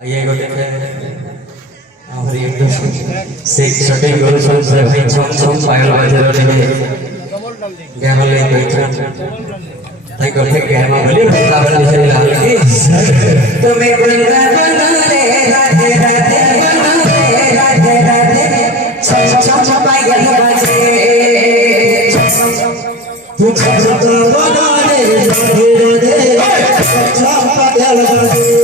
आइए को देखे हमारी एकदम से शूटिंग करो सब से भाई छम पायल बाजे रहे गैमल ले बैठा ताई को थे गैमा बोली बता बता से लाल की तुम्हें बंदा बना रे राधे राधे बना रे राधे राधे छम पायल बाजे तू छम बना रे राधे राधे छम पायल बाजे